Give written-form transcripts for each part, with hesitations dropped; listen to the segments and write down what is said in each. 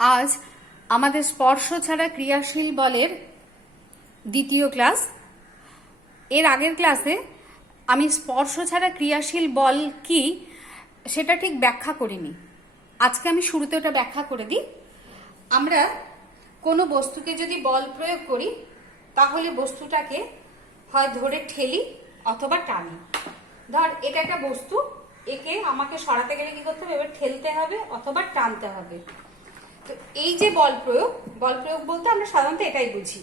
আজ আমাদের স্পর্শ ছাড়া ক্রিয়াশীল বলের দ্বিতীয় ক্লাস। এর আগের ক্লাসে আমি স্পর্শ ছাড়া ক্রিয়াশীল বল কি সেটা ঠিক ব্যাখ্যা করিনি। আজকে আমি শুরুতে ওটা ব্যাখ্যা করে দিই। আমরা কোনো বস্তুকে যদি বল প্রয়োগ করি তাহলে বস্তুটাকে হয় ধরে ঠেলি অথবা টানি। ধর এটা একটা বস্তু, একে আমাকে সরাতে গেলে কি করতে হবে? এবার ঠেলতে হবে অথবা টানতে হবে। তো এই যে বল প্রয়োগ বলতে আমরা সাধারণত এটাই বুঝি।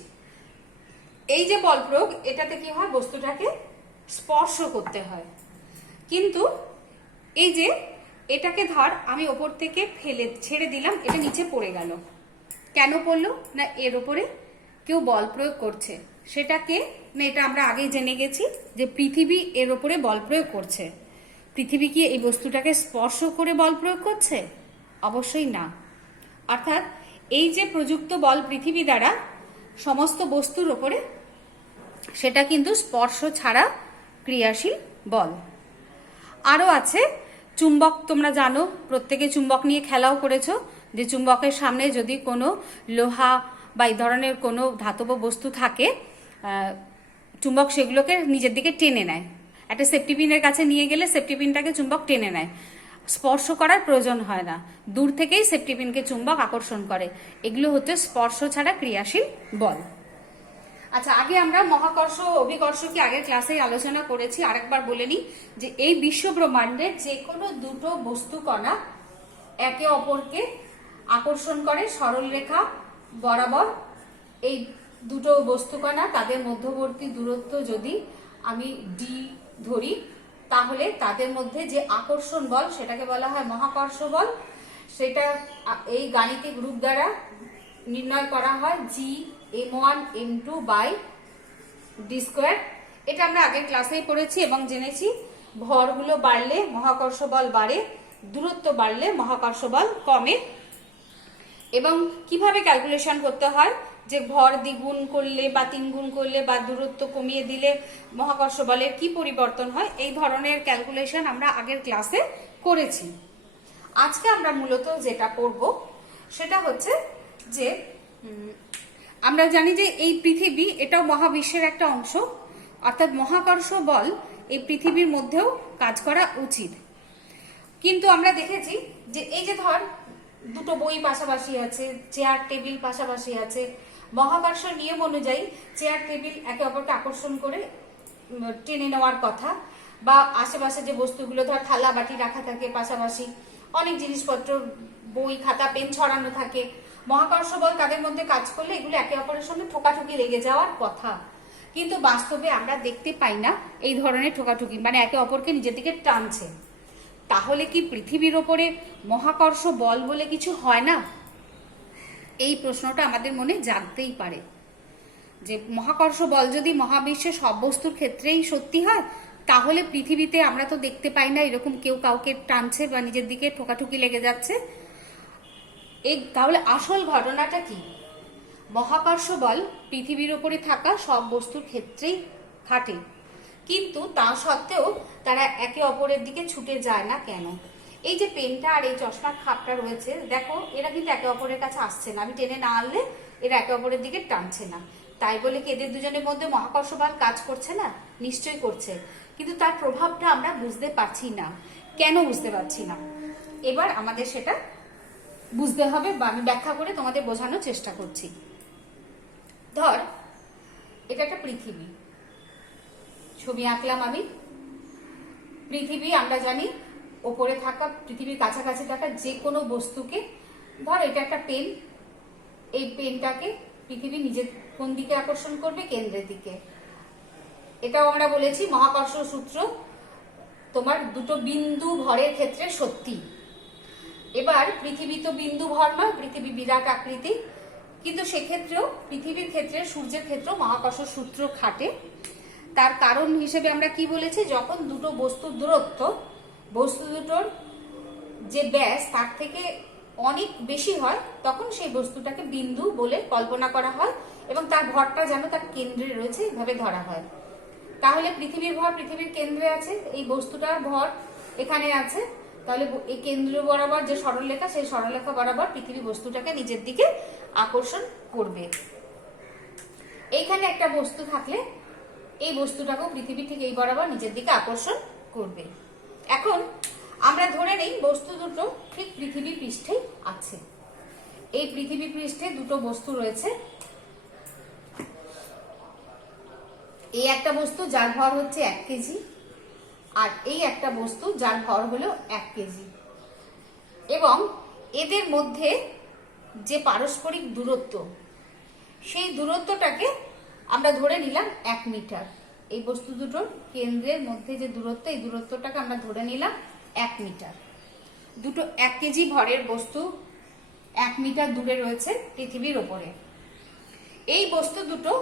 এই যে বল প্রয়োগ, এটাতে কি হয়? বস্তুটাকে স্পর্শ করতে হয়। কিন্তু এই যে এটাকে ধর আমি ওপর থেকে ছেড়ে দিলাম, এটা নিচে পড়ে গেল। কেন পড়লো? না এর ওপরে কেউ বল প্রয়োগ করছে। সেটাকে না, এটা আমরা আগেই জেনে গেছি যে পৃথিবী এর ওপরে বল প্রয়োগ করছে। পৃথিবী কি এই বস্তুটাকে স্পর্শ করে বল প্রয়োগ করছে? অবশ্যই না। অর্থাৎ এই যে প্রযুক্ত বল পৃথিবী দ্বারা সমস্ত বস্তুর ওপরে, সেটা কিন্তু স্পর্শ ছাড়া ক্রিয়াশীল বল। আরও আছে চুম্বক। তোমরা জানো, প্রত্যেকে চুম্বক নিয়ে খেলাও করেছো, যে চুম্বকের সামনে যদি কোনো লোহা বা এই ধরনের কোনো ধাতব বস্তু থাকে, চুম্বক সেগুলোকে নিজের দিকে টেনে নেয়। একটা সেফটি পিনের কাছে নিয়ে গেলে সেফটি পিনটাকে চুম্বক টেনে নেয়, স্পর্শ করার প্রয়োজন হয় না, দূর থেকেই সেফটি পিনকে চুম্বক আকর্ষণ করে। এগুলো হচ্ছে স্পর্শ ছাড়া ক্রিয়াশীল বল। আচ্ছা, আগে আমরা মহাকর্ষ অভিকর্ষ কি আগের ক্লাসেই আলোচনা করেছি। আরেকবার বলে নিই যে এই বিশ্ব ব্রহ্মাণ্ডের যে কোনো দুটো বস্তু কণা একে অপরকে আকর্ষণ করে সরল রেখা বরাবর। এই দুটো বস্তু কণা, তাদের মধ্যবর্তী দূরত্ব যদি আমি ডি ধরি, তাহলে তাদের মধ্যে যে আকর্ষণ বল সেটাকে বলা হয় মহাকর্ষ বল। সেটা এই গাণিতিক রূপ দ্বারা নির্ণয় করা হয় G(m1m2/d²). এটা আমরা আগের ক্লাসেই পড়েছি এবং জেনেছি ভরগুলো বাড়লে মহাকর্ষ বল বাড়ে, দূরত্ব বাড়লে মহাকর্ষ বল কমে। এবং কিভাবে ক্যালকুলেশন করতে হয়, যে ভর দ্বিগুণ করলে বা তিনগুণ করলে বা দূরত্ব কমিয়ে দিলে মহাকর্ষ বলের কি পরিবর্তন হয়, এই ধরনের ক্যালকুলেশন আমরা আগের ক্লাসে করেছি। আজকে আমরা মূলত যেটা করব সেটা হচ্ছে যে আমরা জানি যে এই পৃথিবী এটাও মহাবিশ্বের একটা অংশ, অর্থাৎ মহাকর্ষ বল এই পৃথিবীর মধ্যেও কাজ করা উচিত। কিন্তু আমরা দেখেছি যে এই যে ধর দুটো বই পাশাপাশি আছে, চেয়ার টেবিল পাশাপাশি আছে, মহাকর্ষ নিয়ম অনুযায়ী চেয়ার টেবিল একে অপরকে আকর্ষণ করে টেনে নেওয়ার কথা। বা আশেপাশে যে বস্তুগুলো ধর থালা বাটি রাখা থাকে, পাশাপাশি অনেক জিনিসপত্র বই খাতা পেন ছড়ানো থাকে, মহাকর্ষ বল তাদের মধ্যে কাজ করলে এগুলো একে অপরের সঙ্গে ঠোকাঠুকি লেগে যাওয়ার কথা। কিন্তু বাস্তবে আমরা দেখতে পাই না এই ধরনের ঠোকাঠুকি, মানে একে অপরকে নিজের দিকে টানছে। তাহলে কি পৃথিবীর ওপরে মহাকর্ষ বল বলে কিছু হয় না? এই প্রশ্নটা আমাদের মনে জাগতেই পারে যে মহাকর্ষ বল যদি মহাবিশ্বের সব বস্তুর ক্ষেত্রেই সত্যি হয়, তাহলে পৃথিবীতে আমরা তো দেখতে পাই না এরকম কেউ কাউকে টানছে বা নিজের দিকে ঠোকাঠুকি লেগে যাচ্ছে। তাহলে আসল ঘটনাটা কি? মহাকর্ষ বল পৃথিবীর ওপরে থাকা সব বস্তুর ক্ষেত্রেই খাটে, কিন্তু তা সত্ত্বেও তারা একে অপরের দিকে ছুটে যায় না কেন? এই যে পেনটা আর এই চশমার খাপটা রয়েছে, দেখো এরা কিন্তু একে অপরের কাছে আসছে না। আমি টেনে না আনলে এরা একে অপরের দিকে টানছে না। তাই বলে কি এদের দুজনের মধ্যে মহাকর্ষ বল কাজ করছে না? নিশ্চয়ই করছে, কিন্তু তার প্রভাবটা আমরা বুঝতে পারছি না। কেন বুঝতে পারছি না? এবার আমাদের সেটা বুঝতে হবে, বা আমি ব্যাখ্যা করে তোমাদের বোঝানোর চেষ্টা করছি। ধর এটা একটা পৃথিবী, ছবি আঁকলাম আমি। পৃথিবী আমরা জানি ওপরে থাকা, পৃথিবীর কাছাকাছি থাকা যে কোনো বস্তুকে, ধর এটা একটা পেন, এই পেনটাকে পৃথিবী নিজের কোন দিকে আকর্ষণ করবে? কেন্দ্রের দিকে। এটাও আমরা বলেছি মহাকর্ষ সূত্র তোমার দুটো বিন্দু ভরের ক্ষেত্রে সত্যি। এবার পৃথিবী তো বিন্দু ভর নয়, পৃথিবী বিরাট আকৃতি, কিন্তু সেক্ষেত্রেও পৃথিবীর ক্ষেত্রে সূর্যের ক্ষেত্রেও মহাকর্ষ সূত্র খাটে। তার কারণ হিসেবে আমরা কি বলেছি? যখন দুটো বস্তুর দূরত্ব, বস্তু দুটোর যে ব্যাস তার থেকে অনেক বেশি হয়, তখন সেই বস্তুটাকে বিন্দু বলে কল্পনা করা হয় এবং তার ভরটা যেন তার কেন্দ্রে রয়েছে এভাবে ধরা হয়। তাহলে পৃথিবীর ভর পৃথিবীর কেন্দ্রে আছে, এই বস্তুটার ভর এখানে আছে, তাহলে এই কেন্দ্র বরাবর যে সরলরেখা, সেই সরলরেখা বরাবর পৃথিবী বস্তুটাকে নিজের দিকে আকর্ষণ করবে। এইখানে একটা বস্তু থাকলে এই বস্তুটাকেও পৃথিবী ঠিক এই বরাবর নিজের দিকে আকর্ষণ করবে। এখন আমরা ধরে নেই বস্তু দুটো ঠিক পৃথিবী পৃষ্ঠেই আছে। এই পৃথিবী পৃষ্ঠে দুটো বস্তু রয়েছে। এই একটা বস্তু যার ভর হচ্ছে 1 কেজি, আর এই একটা বস্তু যার ভর হলো 1 কেজি, এবং এদের মধ্যে যে পারস্পরিক দূরত্ব, সেই দূরত্বটাকে আমরা ধরে নিলাম 1 মিটার। এই বস্তু দুটোর কেন্দ্রের মধ্যে যে দূরত্ব, এই দূরত্বটাকে আমরা ধরে নিলাম 1 মিটার। দুটো 1 কেজি ভরের বস্তু 1 মিটার দূরে রয়েছে পৃথিবীর ওপরে। এই বস্তু দুটো,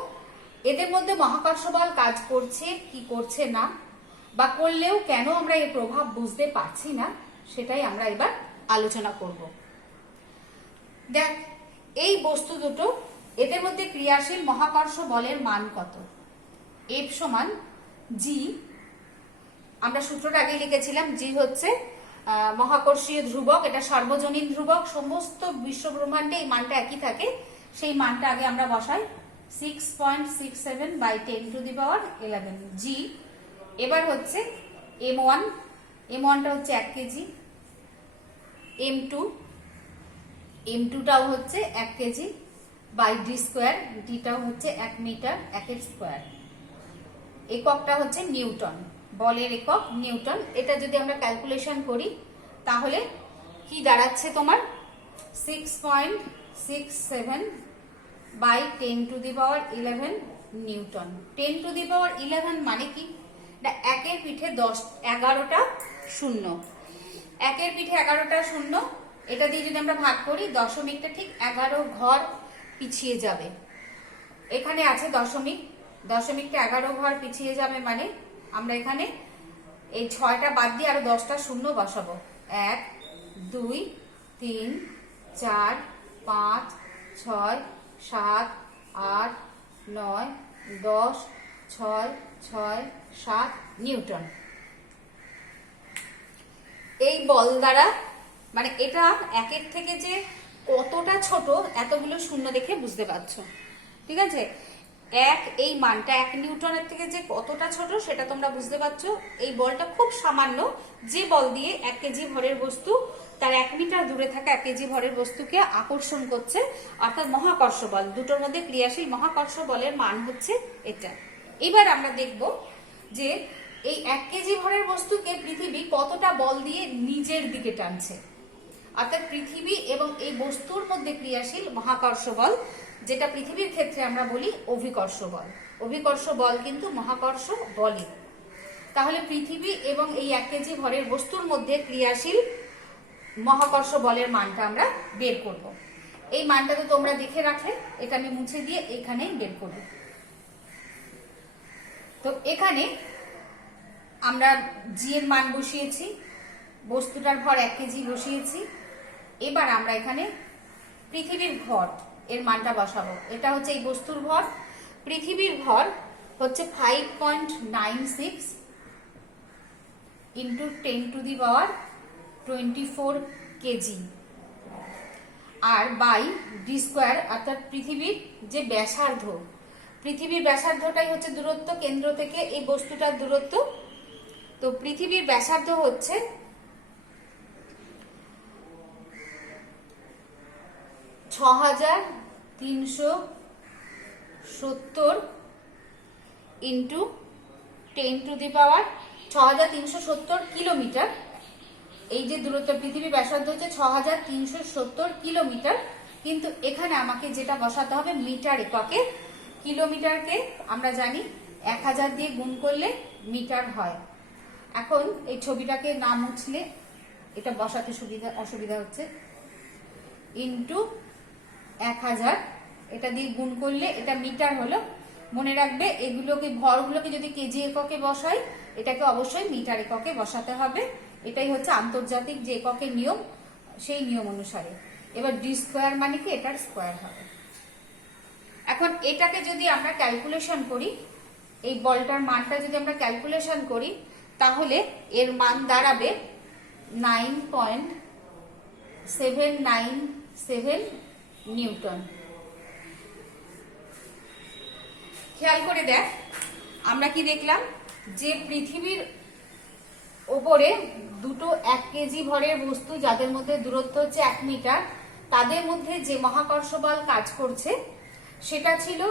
এদের মধ্যে মহাকর্ষ বল কাজ করছে কি করছে না, বা করলেও কেন আমরা এর প্রভাব বুঝতে পারছি না, সেটাই আমরা এবার আলোচনা করব। দেখ, এই বস্তু দুটো, এদের মধ্যে ক্রিয়াশীল মহাকর্ষ বলের মান কত? F সমান G। আমরা সূত্রটা আগে লিখেছিলাম। G হচ্ছে মহাকর্ষীয় ধ্রুবক, এটা সার্বজনীন ধ্রুবক, সমস্ত বিশ্বব্রহ্মাণ্ডে এই মানটা একই থাকে। সেই মানটা আগে আমরা বসাই 6.67 by 10 to the power 11 G। এবার হচ্ছে M1, M1টা হচ্ছে 1 কেজি, M2টাও হচ্ছে 1 কেজি বাই ডি স্কোয়ার, ডিটাও হচ্ছে 1 মিটার, 1 স্কোয়ার। এককটা হচ্ছে নিউটন, বলের একক নিউটন। এটা যদি আমরা ক্যালকুলেশন করি তাহলে কি দাঁড়াচ্ছে তোমার? 6.67 by 10 to the power 11 newton. 10 to the power 11 মানে কি? এটা 1-এর পিঠে 11টা শূন্য, 1-এর পিঠে 11টা শূন্য। এটা দিয়ে যদি আমরা ভাগ করি, দশমিকটা ঠিক 11 ঘর পিছিয়ে যাবে। এখানে আছে দশমিক, দশমিকটা 11 ঘর পিছিয়ে যাবে, মানে আমরা এখানে এই 6টা বাদ দিয়ে আরো 10টা শূন্য বসাবো। 1, 2, 3, 4, 5, 6, 7, 8, 9, 10, 6, 6, 7 নিউটন। এই বল দ্বারা, মানে এটা 1-এর থেকে যে কতটা ছোট, এতগুলো শূন্য দেখে বুঝতে পারছো, ঠিক আছে? এই মানটা 1 নিউটনের থেকে যে কতটা ছোট সেটা তোমরা বুঝতে পারছো। এই বলটা খুব সামান্য, যে বল দিয়ে 1 কেজি ভরের বস্তু তার 1 মিটার দূরে থাকা 1 কেজি ভরের বস্তুকে আকর্ষণ করছে, অর্থাৎ মহাকর্ষ বল। দুটোর মধ্যে ক্রিয়াশীল মহাকর্ষ বলের মান হচ্ছে এটা। এবার আমরা দেখব যে এই 1 কেজি ভরের বস্তুকে পৃথিবী কতটা বল দিয়ে নিজের দিকে টানছে, অর্থাৎ পৃথিবী এবং এই বস্তুর মধ্যে ক্রিয়াশীল মহাকর্ষ বল, যেটা পৃথিবীর ক্ষেত্রে আমরা বলি অভিকর্ষ বল। অভিকর্ষ বল কিন্তু মহাকর্ষ বলই। তাহলে পৃথিবী এবং এই 1 কেজি ভরের বস্তুর মধ্যে ক্রিয়াশীল মহাকর্ষ বলের মানটা আমরা বের করব। এই মানটা তো তোমরা দেখে রাখলে, এটা আমি মুছে দিয়ে এখানেই বের করব। তো এখানে আমরা জি এর মান বসিয়েছি, বস্তুটার ভর 1 কেজি বসিয়েছি। এবার আমরা এখানে পৃথিবীর ভর এর মানটা বসাবো। এটা হচ্ছে এই বস্তুর ভর, পৃথিবীর ভর হচ্ছে 5.96 into 10 to the power 24 KG, আর বাই ডি স্কোয়ার, অর্থাৎ পৃথিবীর যে ব্যাসার্ধ, পৃথিবীর ব্যাসার্ধটাই হচ্ছে দূরত্ব কেন্দ্র থেকে এই বস্তুটার দূরত্ব। তো পৃথিবীর ব্যাসার্ধ হচ্ছে 6370 into 10 to the power 6370 kilometre. এই যে দূরত্ব, পৃথিবীর ব্যাসার্ধ হচ্ছে 6370 কিলোমিটার, কিন্তু এখানে আমাকে যেটা বসাতে হবে মিটার এককে। কিলোমিটারকে আমরা জানি 1000 দিয়ে গুণ করলে মিটার হয়। এখন এই ছবিটাকে না মুছলে এটা বসাতে অসুবিধা হচ্ছে। ইন্টু 1000, এটা দিয়ে গুণ করলে এটা মিটার হলো। মনে রাখবে, এগুলোকে ভরগুলোকে যদি কেজি এককে বসাই, এটাকে অবশ্যই মিটার এককে বসাতে হবে। এটাই হচ্ছে আন্তর্জাতিক যে এককের নিয়ম, সেই নিয়ম অনুসারে। এবার ডি স্কোয়ার মানে কি, এটার স্কোয়ার হবে। এখন এটাকে যদি আমরা ক্যালকুলেশন করি, এই বলটার মানটা যদি আমরা ক্যালকুলেশন করি, তাহলে এর মান দাঁড়াবে 9.797 নিউটন। খেয়াল করে দেখ, আমরা কি দেখলাম যে পৃথিবীর ওপরে দুটো 1 কেজি ভরের বস্তু যাদের মধ্যে দূরত্ব হচ্ছে 1 মিটার, তাদের মধ্যে যে মহাকর্ষ বল কাজ করছে সেটা ছিল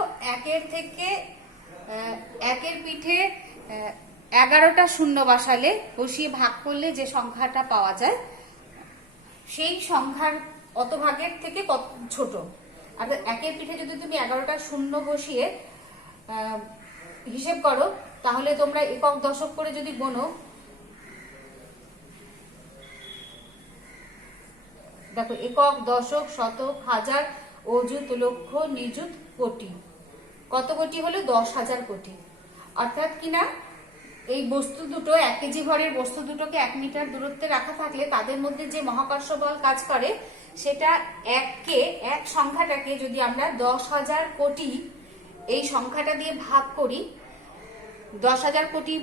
একের পিঠে 11টা শূন্য বসিয়ে ভাগ করলে যে সংখ্যাটা পাওয়া যায় সেই সংখ্যার অত ভাগের থেকে কত ছোট। আর একের পিঠে যদি তুমি 11টা শূন্য বসিয়ে হিসেব করো তাহলে তোমরা একক দশক করে যদি গোনো, দেখো একক, দশক, শতক, হাজার, অযুত, লক্ষ, নিযুত, কোটি। কত কোটি হলো? 10,000 কোটি। অর্থাৎ কিনা এই বস্তু দুটো 1 কেজি ভরের বস্তু দুটোকে 1 মিটার দূরত্বে রাখা থাকলে তাদের মধ্যে যে মহাকর্ষ বল কাজ করে সেটা এক সংখ্যাটাকে যদি আমরা 10,000 কোটি এই সংখ্যাটা দিয়ে ভাগ করি, 10,000 কোটি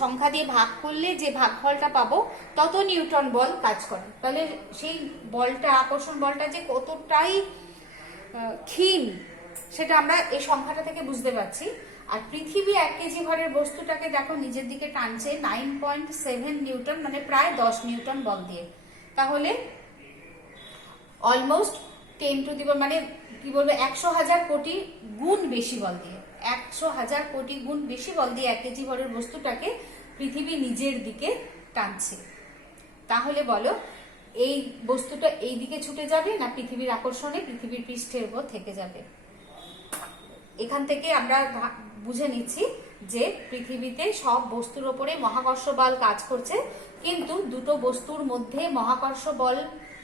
সংখ্যা দিয়ে ভাগ করলে যে ভাগফলটা পাবো তত নিউটন বল কাজ করে। তাহলে সেই বলটা, আকর্ষণ বলটা যে কতটাই ক্ষীণ সেটা আমরা এই সংখ্যাটা থেকে বুঝতে পারছি। আর পৃথিবী 1 কেজি ভরের বস্তুটাকে দেখো নিজের দিকে টানছে 9.7 নিউটন, মানে প্রায় 10 নিউটন বল দিয়ে। তাহলে অলমোস্ট 10 টু দি পাওয়ার, মানে কি বলবো, 100,000 কোটি গুণ বেশি বল দিয়ে, 100,000 কোটি গুণ বেশি বল দিয়ে 1 কেজি ভরের বস্তুটাকে পৃথিবী নিজের দিকে টানছে। তাহলে বলো এই বস্তুটা এই দিকে ছুটে যাবে না পৃথিবীর আকর্ষণে পৃথিবীর পৃষ্ঠের উপর থেকে যাবে? এখান থেকে আমরা বুঝে নিচ্ছি যে পৃথিবীতে সব বস্তুর ওপরে মহাকর্ষ বল কাজ করছে, কিন্তু দুটো বস্তুর মধ্যে মহাকর্ষ বল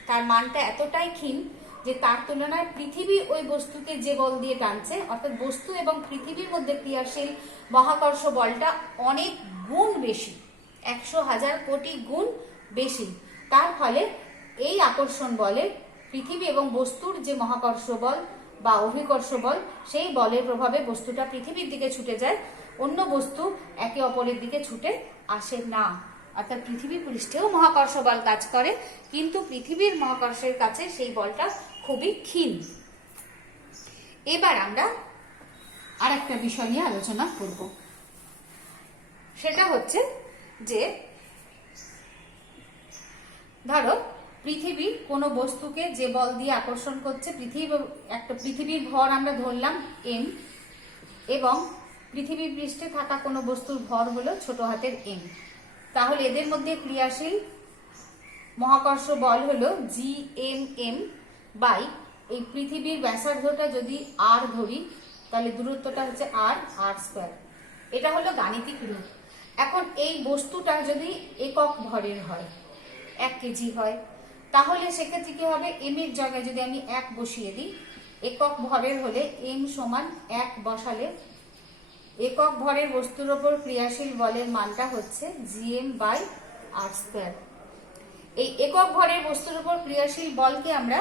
তার মানটা এতটাই ক্ষীণ যে তার তুলনায় পৃথিবী ওই বস্তুকে যে বল দিয়ে টানছে, অর্থাৎ বস্তু এবং পৃথিবীর মধ্যে ক্রিয়াশীল মহাকর্ষ বলটা অনেক গুণ বেশি, 100,000 কোটি গুণ বেশি। তার ফলে এই আকর্ষণ বলে পৃথিবী এবং বস্তুর যে মহাকর্ষ বল বা অভিকর্ষ বল, সেই বলের প্রভাবে বস্তুটা পৃথিবীর দিকে ছুটে যায়, অন্য বস্তু একে অপরের দিকে ছুটে আসে না। অর্থাৎ পৃথিবী পৃষ্ঠেও মহাকর্ষ বল কাজ করে, কিন্তু পৃথিবীর মহাকর্ষের কাছে সেই বলটা খুবই ক্ষীণ। এবার আমরা আর একটা বিষয় নিয়ে আলোচনা করব, সেটা হচ্ছে যে ধরো পৃথিবী কোনো বস্তুকে যে বল দিয়ে আকর্ষণ করছে, পৃথিবীর ভর আমরা ধরলাম m, এবং পৃথিবী পৃষ্ঠে থাকা কোনো বস্তুর ভর হলো ছোট হাতের m। তাহলে এদের মধ্যে ক্রিয়াশীল মহাকর্ষ বল হলো gmm বাই এই পৃথিবীর ব্যাসার্ধটা যদি r ধরি তাহলে দূরত্বটা হচ্ছে r স্কয়ার। এটা হলো গাণিতিক রূপ। এখন এই বস্তুটা যদি একক ভরের হয়, 1 কেজি হয়, তাহলে সেক্ষেত্রে কি হবে? m এর জায়গায় যদি আমি 1 বসিয়ে দিই, একক ভরের হলে m সমান 1 বসালে একক ভরের বস্তুর ওপর ক্রিয়াশীল বলের মানটা হচ্ছে gm বাই r স্কয়ার। এই একক ভরের বস্তুর উপর ক্রিয়াশীল বলকে আমরা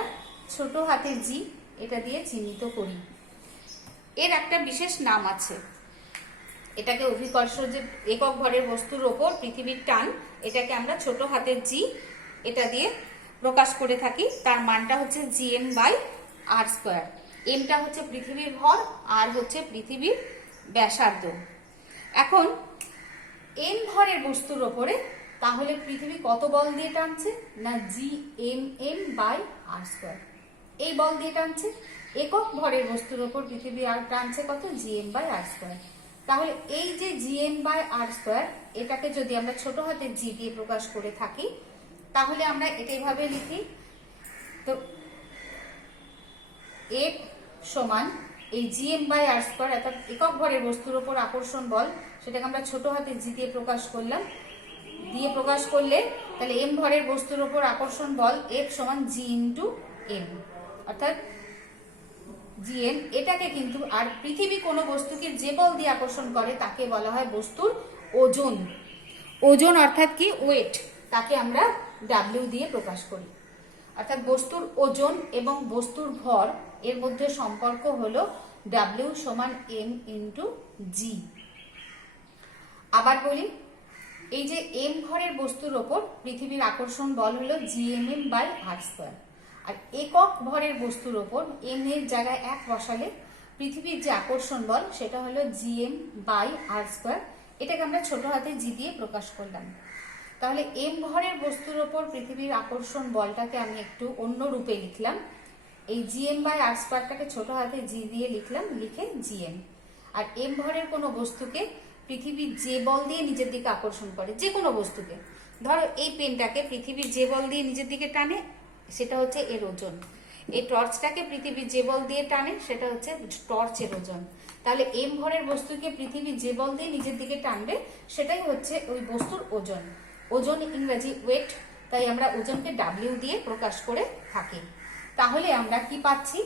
ছোট হাতের g এটা দিয়ে চিহ্নিত করি। এর একটা বিশেষ নাম আছে, এটাকে অভিকর্ষ, যে একক ভরের বস্তুর ওপর পৃথিবীর টান, এটাকে আমরা ছোট হাতের g এটা দিয়ে প্রকাশ করে থাকি। তার মানটা হচ্ছে gm বাই r স্কয়ার। mটা হচ্ছে পৃথিবীর ভর, r হচ্ছে পৃথিবীর ব্যাসার্ধ। এখন n ভরের বস্তুর ওপরে তাহলে পৃথিবী কত বল দিয়ে টানছে না gmm বাই r স্কয়ার, এই বল দিয়ে টানছে। একক ভরের বস্তুর ওপর পৃথিবী আর টানছে কত? gm by r square. তাহলে এই যে gm বাই r স্কয়ার, এটাকে যদি আমরা ছোট হাতের g দিয়ে প্রকাশ করে থাকি তাহলে আমরা এটা এইভাবে লিখি, তো F সমান এই gm বাই r স্কয়ার, অর্থাৎ একক ভরের বস্তুর উপর আকর্ষণ বল, সেটাকে আমরা ছোট হাতের g দিয়ে প্রকাশ করলাম। দিয়ে প্রকাশ করলে তাহলে m ভরের বস্তুর উপর আকর্ষণ বল F সমান g ইন্টু m, অর্থাৎ gm। এটাকে কিন্তু, আর পৃথিবী কোনো বস্তুকে যে বল দিয়ে আকর্ষণ করে তাকে বলা হয় বস্তুর ওজন। ওজন অর্থাৎ কি? ওয়েট, তাকে আমরা w দিয়ে প্রকাশ করি। অর্থাৎ বস্তুর ওজন এবং বস্তুর ভর এর মধ্যে সম্পর্ক হলো w সমান m ইন্টু g। আবার বলি, এই যে এম ভরের বস্তুর ওপর পৃথিবীর আকর্ষণ বল হলো জিএমএম বাই আর স্কোয়ার, আর একক ভরের বস্তুর ওপর এম এর জায়গায় 1 বসালে পৃথিবীর যে আকর্ষণ বল সেটা হলো জিএম বাই আর স্কোয়ার। এটাকে আমরা ছোট হাতে জি দিয়ে প্রকাশ করলাম। তাহলে এম ভরের বস্তুর ওপর পৃথিবীর আকর্ষণ বলটাকে আমি একটু অন্য রূপে লিখলাম। এই জিএম বাই আর স্কোয়ারটাকে ছোট হাতে জি দিয়ে লিখলাম, লিখে জিএম। আর এম ভরের কোনো বস্তুকে পৃথিবীর যে বল দিয়ে নিজের দিকে আকর্ষণ করে, যে কোনো বস্তুকে, ধরো এই পেনটাকে পৃথিবীর যে বল দিয়ে নিজের দিকে টানে সেটা হচ্ছে এর ওজন। এই টর্চটাকে পৃথিবীর যে বল দিয়ে টানে সেটা হচ্ছে টর্চের ওজন। তাহলে এম ভরের বস্তুকে পৃথিবীর যে বল দিয়ে নিজের দিকে টানবে সেটাই হচ্ছে ওই বস্তুর ওজন। ওজন ইংরেজি ওয়েট, তাই আমরা ওজনকে ডাব্লিউ দিয়ে প্রকাশ করে থাকি। তাহলে আমরা কি পাচ্ছি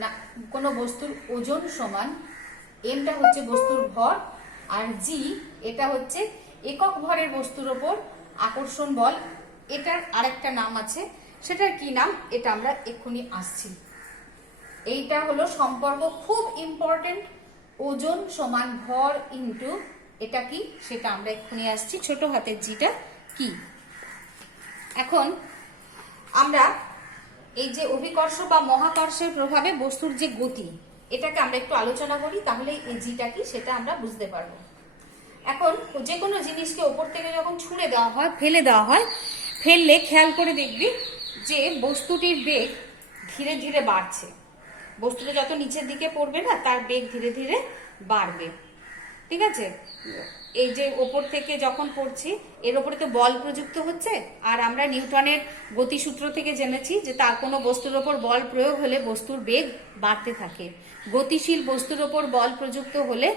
না, কোনো বস্তুর ওজন সমান এমটা হচ্ছে বস্তুর ভর, আর জি এটা হচ্ছে একক ভরের বস্তুর ওপর আকর্ষণ বল। এটার আরেকটা নাম আছে, সেটার কি নাম এটা আমরা এক্ষুনি আসছি। এইটা হলো সম্পর্ক, খুব ইম্পর্টেন্ট, ওজন সমান ভর ইন্টু এটা কি সেটা আমরা এক্ষুনি আসছি। ছোট হাতের জিটা কি। এখন আমরা এই যে অভিকর্ষ বা মহাকর্ষের প্রভাবে বস্তুর যে গতি, এটাকে আমরা একটু আলোচনা করি, তাহলে এই জিটা কি সেটা আমরা বুঝতে পারবো। এখন যে কোনো জিনিসকে ওপর থেকে যখন ছুঁড়ে দেওয়া হয়, ফেলে দেওয়া হয়, ফেললে খেয়াল করে দেখবি যে বস্তুটির বেগ ধীরে ধীরে বাড়ছে। বস্তুটা যত নিচের দিকে পড়বে না, তার বেগ ধীরে ধীরে বাড়বে। ঠিক আছে, এই যে ওপর থেকে যখন পড়ছি এর ওপরে তো বল প্রযুক্ত হচ্ছে, আর আমরা নিউটনের গতিসূত্র থেকে জেনেছি যে তার কোনো বস্তুর ওপর বল প্রয়োগ হলে বস্তুর বেগ বাড়তে থাকে। গতিশীল বস্তুর ওপর বল প্রযুক্ত হলে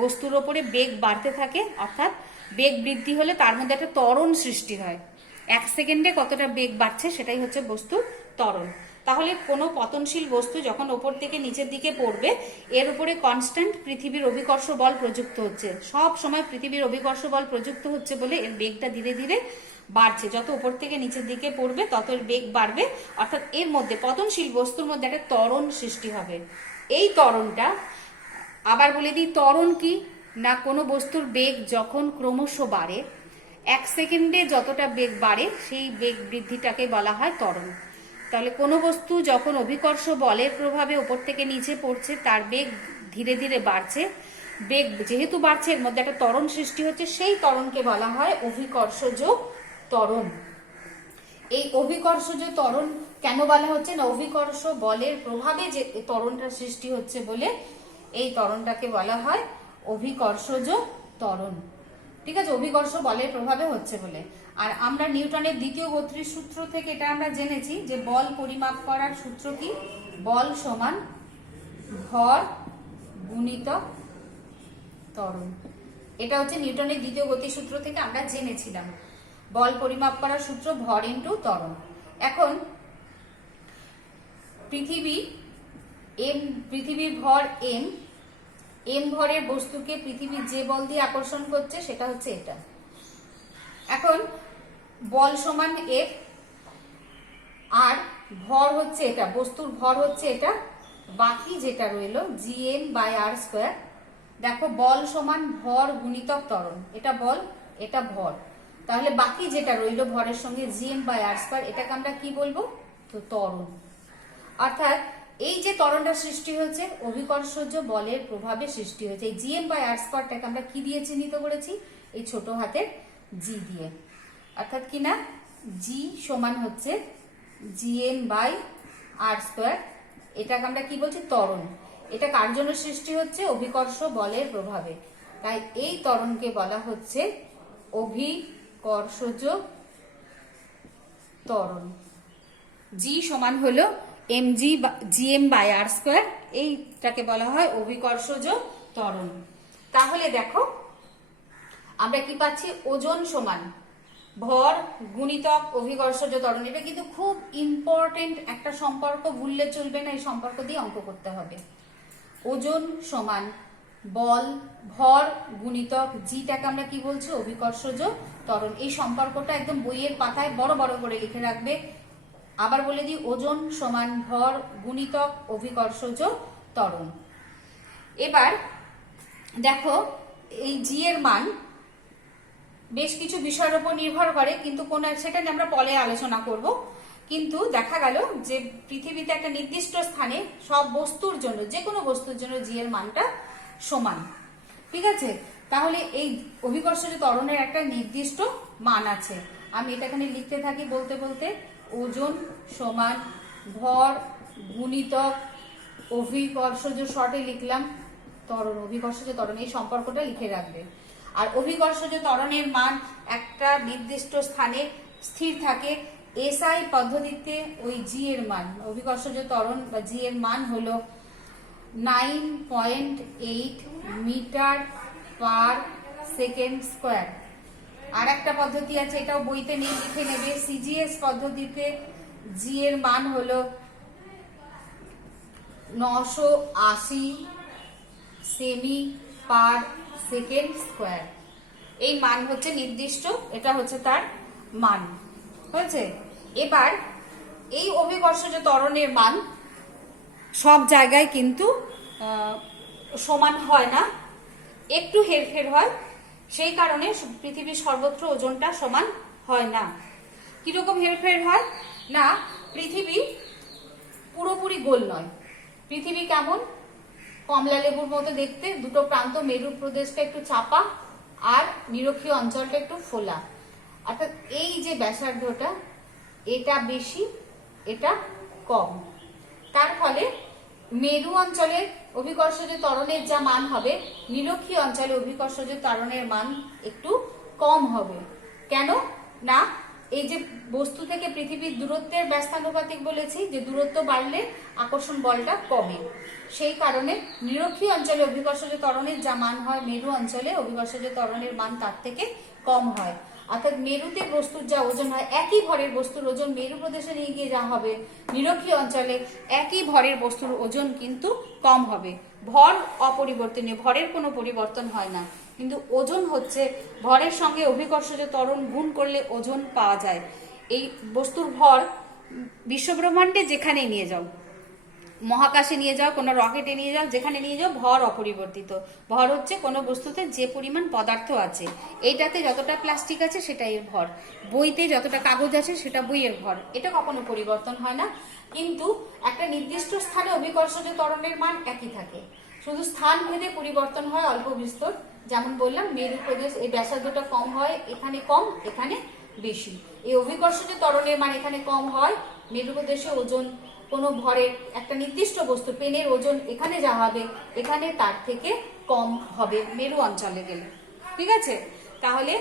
বস্তুর ওপরে বেগ বাড়তে থাকে, অর্থাৎ বেগ বৃদ্ধি হলে তার মধ্যে একটা ত্বরণ সৃষ্টি হয়। 1 সেকেন্ডে কতটা বেগ বাড়ছে সেটাই হচ্ছে বস্তুর ত্বরণ। তাহলে কোনো পতনশীল বস্তু যখন ওপর থেকে নিচের দিকে পড়বে, এর উপরে কনস্ট্যান্ট পৃথিবীর অভিকর্ষ বল প্রযুক্ত হচ্ছে। সব সময় পৃথিবীর অভিকর্ষ বল প্রযুক্ত হচ্ছে বলে এর বেগটা ধীরে ধীরে বাড়ছে। যত উপর থেকে নিচের দিকে পড়বে তত এর বেগ বাড়বে, অর্থাৎ এর মধ্যে পতনশীল বস্তুর মধ্যে একটা ত্বরণ সৃষ্টি হবে। এই ত্বরণটা, আবার বলে দিই ত্বরণ কি না, কোনো বস্তুর বেগ যখন ক্রমশ বাড়ে, 1 সেকেন্ডে যতটা বেগ বাড়ে সেই বেগ বৃদ্ধিটাকে বলা হয় ত্বরণ। তাহলে কোনো বস্তু যখন অভিকর্ষ বলের প্রভাবে ওপর থেকে নিচে পড়ছে, তার বেগ ধীরে ধীরে বাড়ছে। বেগ যেহেতু বাড়ছে, এর মধ্যে একটা ত্বরণ সৃষ্টি হচ্ছে, সেই ত্বরণকে বলা হয় অভিকর্ষজ ত্বরণ। এই অভিকর্ষজ ত্বরণ কেন বলা হচ্ছে না, অভিকর্ষ বলের প্রভাবে যে ত্বরণটা সৃষ্টি হচ্ছে বলে এই ত্বরণটাকে বলা হয় অভিকর্ষজ ত্বরণ। ঠিক আছে, অভিকর্ষ বলের প্রভাবে হচ্ছে বলে। আর আমরা নিউটনের দ্বিতীয় গতির সূত্র থেকে এটা আমরা জেনেছি যে বল পরিমাপ করার সূত্র কি, বল সমান ভর গুণিতক ত্বরণ। এটা হচ্ছে নিউটনের দ্বিতীয় গতির সূত্র থেকে আমরা জেনেছিলাম। বল পরিমাপ করার সূত্র ভর ইন্টু ত্বরণ। এখন পৃথিবীর ভর এম, এম ভরের বস্তুকে পৃথিবীর যে বল দিয়ে আকর্ষণ করছে সেটা হচ্ছে এটা। এখন বল সমান এফ, আর ভর হচ্ছে এটা, বস্তুর ভর হচ্ছে এটা, বাকি যেটা রইলো জিএম বাই আর স্কোয়ার। দেখো বল সমান ভর গুণিতক ত্বরণ, এটা বল এটা ভর, তাহলে বাকি যেটা রইলো ভরের সঙ্গে জিএম বাই আর স্কোয়ার, এটাকে আমরা কি বলবো, তো ত্বরণ। অর্থাৎ এই যে ত্বরণটা সৃষ্টি হয়েছে অভিকর্ষজ বলের প্রভাবে সৃষ্টি হয়েছে। এই জিএম বাই আর স্কোয়ারটাকে আমরা কি দিয়ে চিহ্নিত করেছি, এই ছোট হাতের জি দিয়ে। অর্থাৎ কি না, জি সমান হচ্ছে জিএম বাই আর স্কোয়ার, এটাকে আমরা কি বলছি, ত্বরণ। এটা কার জন্য সৃষ্টি হচ্ছে, অভিকর্ষ বলের প্রভাবে, তাই এই ত্বরণকে বলা হচ্ছে অভিকর্ষজ ত্বরণ। জি সমান হলো জিএম বাই আর স্কোয়ার, এইটাকে বলা হয় অভিকর্ষজ ত্বরণ। তাহলে দেখো আমরা কি পাচ্ছি, ওজন সমান ভর গুণিতক অভিকর্ষজ ত্বরণ। এটা কিন্তু খুব ইম্পর্টেন্ট একটা সম্পর্ক, ভুললে চলবে না, এই সম্পর্ক দিয়ে অঙ্ক করতে হবে। ওজন সমান বল ভর গুণিতক জিটাকে আমরা কি বলছি, অভিকর্ষজ ত্বরণ। এই সম্পর্কটা একদম বইয়ের পাতায় বড় বড় করে লিখে রাখবে। আবার বলে দিই, ওজন সমান ভর গুণিতক অভিকর্ষজ ত্বরণ। এবার দেখো এই জি এর মান বেশ কিছু বিষয়ের উপর নির্ভর করে, কিন্তু কোন সেটা নিয়ে আমরা পরে আলোচনা করব। কিন্তু দেখা গেল যে পৃথিবীতে একটা নির্দিষ্ট স্থানে সব বস্তুর জন্য, যে কোনো বস্তুর জন্য জি এর মানটা সমান। ঠিক আছে, তাহলে এই অভিকর্ষজ ত্বরণের একটা নির্দিষ্ট মান আছে। আমি এটা এখানে লিখতে থাকি বলতে বলতে, ওজন সমান ভর গুণিতক অভিকর্ষজ শর্টে লিখলাম ত্বরণ, অভিকর্ষজ ত্বরণ, এই সম্পর্কটা লিখে রাখবে। আর অভিকর্ষজ ত্বরণের মান একটা নির্দিষ্ট স্থানে স্থির থাকে। এসআই পদ্ধতিতে ওই জি এর মান, অভিকর্ষজ ত্বরণ বা জি এর মান হলো 9.8 মিটার পার সেকেন্ড স্কোয়ার। আর একটা পদ্ধতি আছে, এটাও বইতে নেই, লিখে নেবে। সিজিএস পদ্ধতিতে জি এর মান হলো 980 সেমি পার সেকেন্ড স্কোয়ার। এই মান হচ্ছে নির্দিষ্ট, এটা হচ্ছে তার মান হয়েছে। এবার এই অভিকর্ষজ ত্বরণের মান সব জায়গায় কিন্তু সমান হয় না, একটু হেরফের হয়। সেই কারণে পৃথিবীর সর্বত্র ওজনটা সমান হয় না। কিরকম হেরফের হয় না, পৃথিবী পুরোপুরি গোল নয়। পৃথিবী কেমন, কমলা লেবুর মতো দেখতে, দুটো প্রান্ত, মেরু প্রদেশটা একটু চাপা আর নিরক্ষীয় অঞ্চলটা একটু ফোলা। অর্থাৎ এই যে ব্যাসার্ধটা, এটা বেশি এটা কম। তার ফলে মেরু অঞ্চলের অভিকর্ষজ ত্বরণের যা মান হবে, নিরক্ষীয় অঞ্চলে অভিকর্ষজ ত্বরণের মান একটু কম হবে। কেন না, এই যে বস্তু থেকে পৃথিবীর দূরত্বের ব্যস্তানুপাতিক বলেছি, যে দূরত্ব বাড়লে আকর্ষণ বলটা কমে। সেই কারণে নিরক্ষীয় অঞ্চলে অভিকর্ষজ ত্বরণের যা মান হয়, মেরু অঞ্চলে অভিকর্ষজ ত্বরণের মান তার থেকে কম হয়। অর্থাৎ মেরুতে বস্তুর যা ওজন হয়, একই ভরের বস্তুর ওজন মেরু প্রদেশে নিয়ে গিয়ে যা হবে, নিরক্ষীয় অঞ্চলে একই ভরের বস্তুর ওজন কিন্তু কম হবে। ভর অপরিবর্তনীয়, ভরের কোনো পরিবর্তন হয় না, কিন্তু ওজন হচ্ছে ভরের সঙ্গে অভিকর্ষজ ত্বরণ গুণ করলে ওজন পাওয়া যায়। এই বস্তুর ভর বিশ্বব্রহ্মাণ্ডে যেখানে নিয়ে যাও, মহাকাশে নিয়ে যাও, কোনো রকেটে নিয়ে যাও, যেখানে নিয়ে যাও, ভর অপরিবর্তিত। ভর হচ্ছে কোনো বস্তুতে যে পরিমাণ পদার্থ আছে, এইটাতে যতটা প্লাস্টিক আছে সেটা এর ভর, বইতে যতটা কাগজ আছে সেটা বইয়ের ভর, এটা কখনো পরিবর্তন হয় না। কিন্তু একটা নির্দিষ্ট স্থানে অভিকর্ষজ ত্বরণের মান একই থাকে, শুধু স্থান ভেদে পরিবর্তন হয় অল্প বিস্তর। যেমন বললাম, মেরু প্রদেশ এই ব্যাসার্ধটা কম হয়, এখানে কম এখানে বেশি। এই অভিকর্ষজ ত্বরণের মান এখানে কম হয়, মেরু প্রদেশে ওজন কোনো ভরের একটা নির্দিষ্ট বস্তু, পেনের ওজন এখানে যা হবে এখানে তার থেকে কম হবে মেরু অঞ্চলে গেলে। ঠিক আছে, তাহলে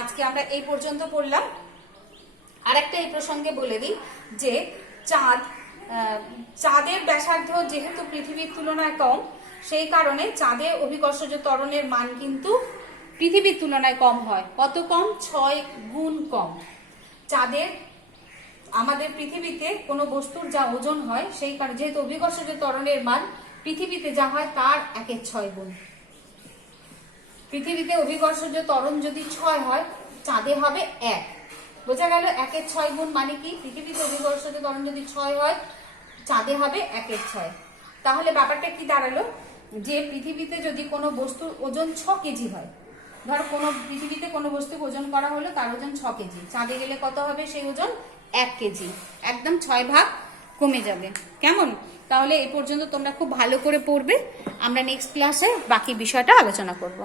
আজকে আমরা এই পর্যন্ত পড়লাম। আর একটা এই প্রসঙ্গে বলে দিই যে চাঁদের ব্যাসার্ধ যেহেতু পৃথিবীর তুলনায় কম, সেই কারণে চাঁদের অভিকর্ষজ ত্বরণের মান কিন্তু পৃথিবীর তুলনায় কম হয়। কত কম? 6 গুণ কম। চাঁদের, আমাদের পৃথিবীতে কোনো বস্তুর যা ওজন হয়, সেই কারণে যেহেতু অভিকর্ষজ ত্বরণের মান পৃথিবীতে যা হয় তার 1/6 গুণ। পৃথিবীতে অভিকর্ষজ ত্বরণ যদি 6 হয়, চাঁদে হবে 1। বোঝা গেল? 1/6 গুণ মানে কি? পৃথিবীতে অভিকর্ষজ ত্বরণ যদি 6 হয়, চাঁদে হবে 1/6। তাহলে ব্যাপারটা কি দাঁড়ালো, যে পৃথিবীতে যদি কোনো বস্তুর ওজন 6 কেজি হয়, ধর কোনো পৃথিবীতে কোনো বস্তুকে ওজন করা হলো, তার ওজন 6 কেজি, চাঁদে গেলে কত হবে সেই ওজন? 1 কেজি, একদম 6 ভাগ কমে যাবে। কেমন? তাহলে এই পর্যন্ত তোমরা খুব ভালো করে পড়বে, আমরা নেক্সট ক্লাসে বাকি বিষয়টা আলোচনা করব।